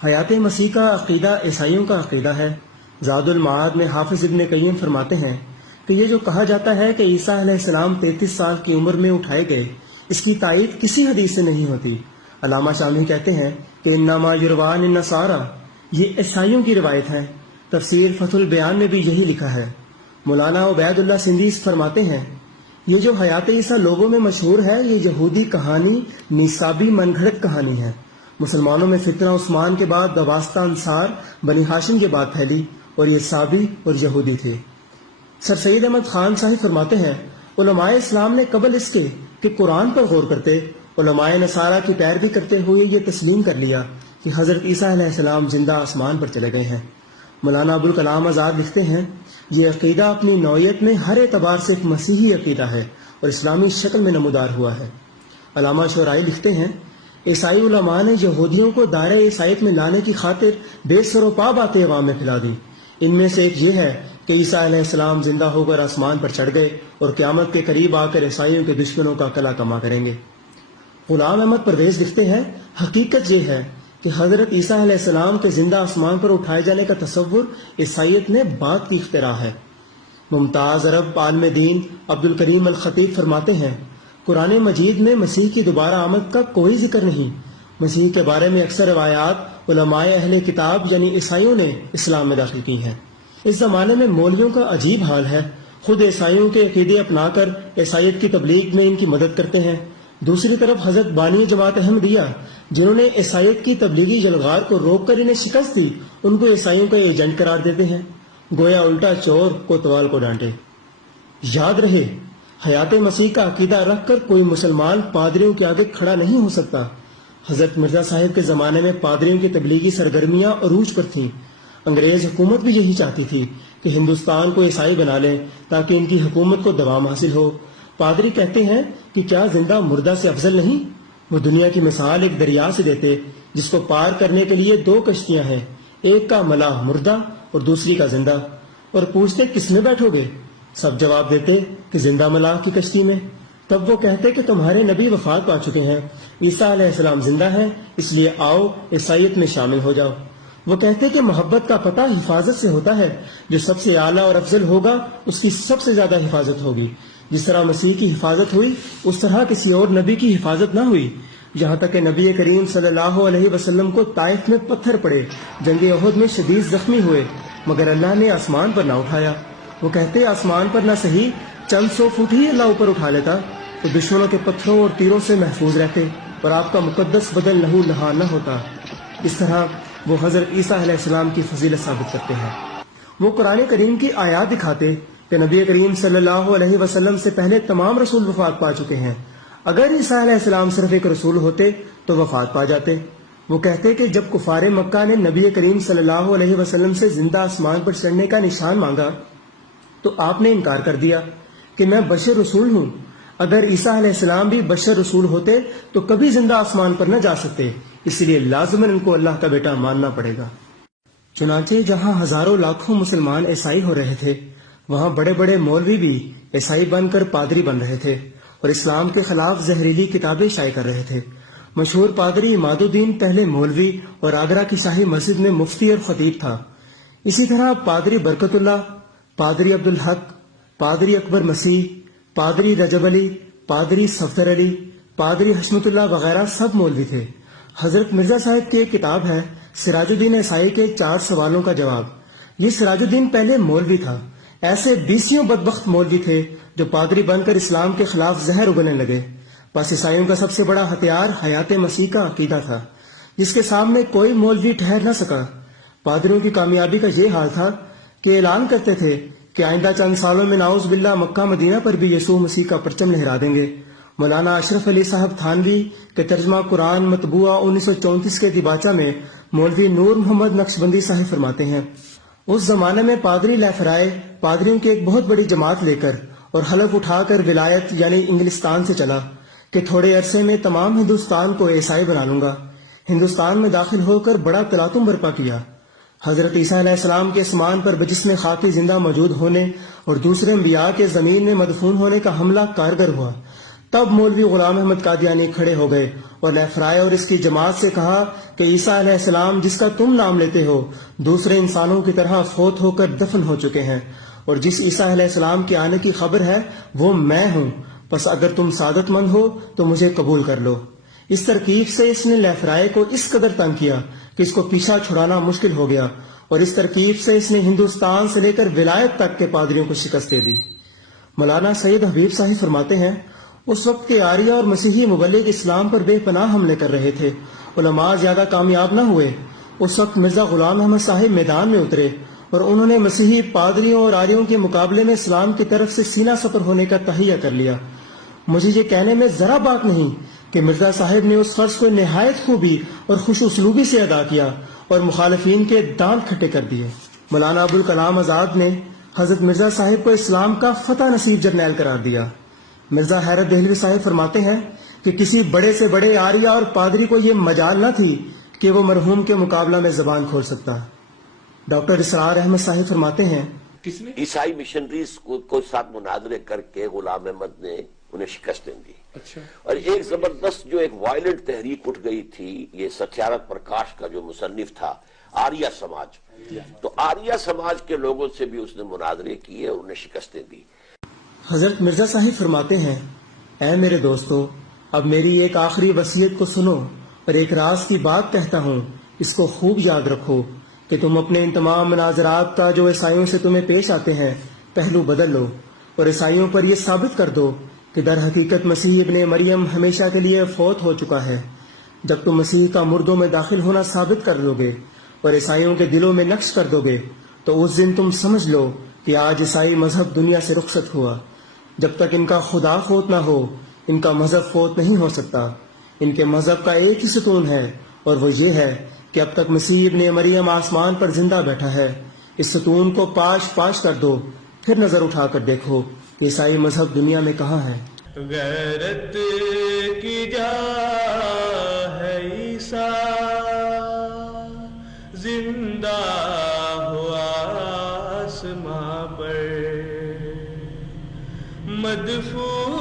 حیات مسیح کا عقیدہ عیسائیوں کا عقیدہ ہے۔ زاد المعاد میں حافظ ابن قیم فرماتے ہیں کہ یہ جو کہا جاتا ہے کہ عیسیٰ علیہ السلام 33 سال کی عمر میں اٹھائے گئے، اس کی تائید کسی حدیث سے نہیں ہوتی۔ علامہ شامی کہتے ہیں کہ انما یروان النصارى، یہ عیسائیوں کی روایت ہے۔ تفسیر فتح البیان میں بھی یہی لکھا ہے۔ مولانا عبید اللہ سندھی فرماتے ہیں یہ جو حیات عیسیٰ لوگوں میں مشہور ہے، یہ یہودی کہانی، نصابی من گھڑت کہانی ہے۔ مسلمانوں میں فتنہ عثمان کے بعد وابستہ انصار بنی ہاشم کے بعد پھیلی، اور یہ سابی اور یہودی تھے۔ سر سید احمد خان صاحب فرماتے ہیں علماء اسلام نے قبل اس کے کہ قرآن پر غور کرتے، علماء نصارہ کی پیروی کرتے ہوئے یہ تسلیم کر لیا کہ حضرت عیسیٰ علیہ السلام زندہ آسمان پر چلے گئے ہیں۔ مولانا ابوالکلام آزاد لکھتے ہیں یہ عقیدہ اپنی نوعیت میں ہر اعتبار سے ایک مسیحی عقیدہ ہے اور اسلامی شکل میں نمودار ہوا ہے۔ علامہ شعرائی لکھتے ہیں عیسائی علماء نے یہودیوں کو دائرہ عیسائیت میں لانے کی خاطر بے سر و پا باتیں عوام میں پھیلا دی۔ ان میں سے ایک یہ ہے کہ عیسیٰ علیہ السلام زندہ ہو کر آسمان پر چڑھ گئے اور قیامت کے قریب آ کر عیسائیوں کے دشمنوں کا قلع کما کریں گے۔ غلام احمد پرویز لکھتے ہیں حقیقت یہ ہے کہ حضرت عیسیٰ علیہ السلام کے زندہ آسمان پر اٹھائے جانے کا تصور عیسائیت میں بعد کی اختراع ہے۔ ممتاز عرب عالم دین عبد الکریم الخطیب فرماتے ہیں قرآن مجید میں مسیح کی دوبارہ آمد کا کوئی ذکر نہیں۔ مسیح کے بارے میں اکثر روایات علماء اہل کتاب یعنی عیسائیوں نے اسلام میں داخل کی ہیں۔ اس زمانے میں مولویوں کا عجیب حال ہے، خود عیسائیوں کے عقیدے اپنا کر عیسائیت کی تبلیغ میں ان کی مدد کرتے ہیں۔ دوسری طرف حضرت بانی جماعت احمدیہ جنہوں نے عیسائیت کی تبلیغی جلغار کو روک کر انہیں شکست دی، ان کو عیسائیوں کا ایجنٹ قرار دیتے ہیں، گویا الٹا چور کوتوال کو ڈانٹے۔ یاد رہے حیات مسیح کا عقیدہ رکھ کر کوئی مسلمان پادریوں کے آگے کھڑا نہیں ہو سکتا۔ حضرت مرزا صاحب کے زمانے میں پادریوں کی تبلیغی سرگرمیاں عروج پر تھیں۔ انگریز حکومت بھی یہی چاہتی تھی کہ ہندوستان کو عیسائی بنا لیں تاکہ ان کی حکومت کو دوام حاصل ہو۔ پادری کہتے ہیں کہ کیا زندہ مردہ سے افضل نہیں؟ وہ دنیا کی مثال ایک دریا سے دیتے جس کو پار کرنے کے لیے 2 کشتیاں ہیں، ایک کا ملاح مردہ اور دوسری کا زندہ، اور پوچھتے کس میں بیٹھو گے؟ سب جواب دیتے کہ زندہ ملاح کی کشتی میں۔ تب وہ کہتے کہ تمہارے نبی وفات پا چکے ہیں، عیسیٰ علیہ السلام زندہ ہے، اس لیے آؤ عیسائیت میں شامل ہو جاؤ۔ وہ کہتے کہ محبت کا پتہ حفاظت سے ہوتا ہے، جو سب سے اعلیٰ اور افضل ہوگا اس کی سب سے زیادہ حفاظت ہوگی۔ جس طرح مسیح کی حفاظت ہوئی اس طرح کسی اور نبی کی حفاظت نہ ہوئی، یہاں تک کہ نبی کریم صلی اللہ علیہ وسلم کو طائف میں پتھر پڑے، جنگ احد میں شدید زخمی ہوئے، مگر اللہ نے آسمان پر نہ اٹھایا۔ وہ کہتے آسمان پر نہ صحیح چند 100 فٹ ہی اللہ اوپر اٹھا لیتا تو دشمنوں کے پتھروں اور تیروں سے محفوظ رہتے اور آپ کا مقدس بدن لہو لہان نہ ہوتا۔ اس طرح وہ حضرت عیسیٰ علیہ السلام کی فضیلت ثابت کرتے ہیں۔ وہ قرآن کریم کی آیات دکھاتے کہ نبی کریم صلی اللہ علیہ وسلم سے پہلے تمام رسول وفات پا چکے ہیں، اگر عیسیٰ علیہ السلام صرف ایک رسول ہوتے تو وفات پا جاتے۔ وہ کہتے کہ جب کفار مکہ نے نبی کریم صلی اللہ علیہ وسلم سے زندہ آسمان پر چڑھنے کا نشان مانگا تو آپ نے انکار کر دیا کہ میں بشر رسول ہوں، اگر عیسیٰ علیہ السلام بھی بشر رسول ہوتے تو کبھی زندہ آسمان پر نہ جا سکتے، اس لیے لازماً ان کو اللہ کا بیٹا ماننا پڑے گا۔ چنانچہ جہاں ہزاروں لاکھوں مسلمان عیسائی ہو رہے تھے، وہاں بڑے بڑے مولوی بھی عیسائی بن کر پادری بن رہے تھے اور اسلام کے خلاف زہریلی کتابیں شائع کر رہے تھے۔ مشہور پادری عماد الدین پہلے مولوی اور آگرہ کی شاہی مسجد میں مفتی اور خطیب تھا۔ اسی طرح پادری برکت اللہ، پادری عبدالحق، پادری اکبر مسیح، پادری رجب علی، پادری صفدر علی، پادری حشمت اللہ وغیرہ سب مولوی تھے۔ حضرت مرزا صاحب کی ایک کتاب ہے سراج الدین عیسائی کے 4 سوالوں کا جواب۔ یہ سراج الدین پہلے مولوی تھا۔ ایسے 20 بدبخت مولوی تھے جو پادری بن کر اسلام کے خلاف زہر اگلنے لگے۔ بس عیسائیوں کا سب سے بڑا ہتھیار حیات مسیح کا عقیدہ تھا، جس کے سامنے کوئی مولوی ٹھہر نہ سکا۔ پادریوں کی کامیابی کا یہ حال تھا کہ اعلان کرتے تھے کہ آئندہ چند سالوں میں نعوذ باللہ مکہ مدینہ پر بھی یسوع مسیح کا پرچم لہرا دیں گے۔ مولانا اشرف علی صاحب تھانوی کے ترجمہ قرآن مطبوعہ 1934 کے دیباچہ میں مولوی نور محمد نقشبندی صاحب فرماتے ہیں اس زمانے میں پادری لہفرائے پادریوں کی ایک بہت بڑی جماعت لے کر اور حلف اٹھا کر ولایت یعنی انگلستان سے چلا کہ تھوڑے عرصے میں تمام ہندوستان کو عیسائی بنا لوں گا۔ ہندوستان میں داخل ہو کر بڑا تلاطم برپا کیا۔ حضرت عیسیٰ علیہ السلام کے اسمان پر بجسم خاکی زندہ موجود ہونے اور دوسرے انبیاء کے زمین میں مدفون ہونے کا حملہ کارگر ہوا۔ تب مولوی غلام احمد قادیانی کھڑے ہو گئے اور نیفرائے اور اس کی جماعت سے کہا کہ عیسیٰ علیہ السلام جس کا تم نام لیتے ہو دوسرے انسانوں کی طرح فوت ہو کر دفن ہو چکے ہیں، اور جس عیسیٰ علیہ السلام کے آنے کی خبر ہے وہ میں ہوں، پس اگر تم سعادت مند ہو تو مجھے قبول کر لو۔ اس ترکیب سے اس نے لیفرائے کو اس قدر تنگ کیا کہ اس کو پیچھا چھڑانا مشکل ہو گیا، اور اس ترکیب سے اس نے ہندوستان سے لے کر ولایت تک کے پادریوں کو شکست دے دی۔ مولانا سید حبیب صاحب فرماتے ہیں اس وقت کے آریہ اور مسیحی مبلغ اسلام پر بے پناہ حملے کر رہے تھے، علماء زیادہ کامیاب نہ ہوئے۔ اس وقت مرزا غلام احمد صاحب میدان میں اترے اور انہوں نے مسیحی پادریوں اور آریوں کے مقابلے میں اسلام کی طرف سے سینہ سپر ہونے کا تہیہ کر لیا۔ مجھے یہ کہنے میں ذرا بات نہیں کہ مرزا صاحب نے اس فرض کو نہایت خوبی اور خوش اسلوبی سے ادا کیا اور مخالفین کے دانت کھٹے کر دیے۔ مولانا ابوالکلام آزاد نے حضرت مرزا صاحب کو اسلام کا فتح نصیب جرنیل قرار دیا۔ مرزا حیرت دہلوی صاحب فرماتے ہیں کہ کسی بڑے سے بڑے آریہ اور پادری کو یہ مجال نہ تھی کہ وہ مرحوم کے مقابلہ میں زبان کھول سکتا۔ ڈاکٹر اسرار احمد صاحب فرماتے ہیں عیسائی مشنریز کو ساتھ مناظرے کر کے غلام احمد نے انہیں شکست دی۔ اور ایک زبردست جو ایک وائلنٹ تحریک اٹھ گئی تھی، یہ ستیارتھ پرکاش کا جو مصنف تھا، آریہ سماج، تو آریہ سماج کے لوگوں سے بھی اس نے مناظرے کیے اور انہیں شکستیں دی۔ حضرت مرزا صاحب فرماتے ہیں اے میرے دوستو، اب میری ایک آخری وصیت کو سنو اور ایک راز کی بات کہتا ہوں، اس کو خوب یاد رکھو کہ تم اپنے ان تمام مناظرات کا جو عیسائیوں سے تمہیں پیش آتے ہیں پہلو بدل لو، اور عیسائیوں پر یہ ثابت کر دو کہ در حقیقت مسیح ابن مریم ہمیشہ کے لیے فوت ہو چکا ہے۔ جب تم مسیح کا مردوں میں داخل ہونا ثابت کر دو گے اور عیسائیوں کے دلوں میں نقش کر دو گے تو اس دن تم سمجھ لو کہ آج عیسائی مذہب دنیا سے رخصت ہوا۔ جب تک ان کا خدا فوت نہ ہو ان کا مذہب فوت نہیں ہو سکتا۔ ان کے مذہب کا ایک ہی ستون ہے اور وہ یہ ہے کہ اب تک مسیح ابن مریم آسمان پر زندہ بیٹھا ہے۔ اس ستون کو پاش پاش کر دو، پھر نظر اٹھا کر دیکھو کہ عیسائی مذہب دنیا میں کہاں ہے۔ غیرت کی جا ہے عیسیٰ زندہ ہوا آسماں پر مدفون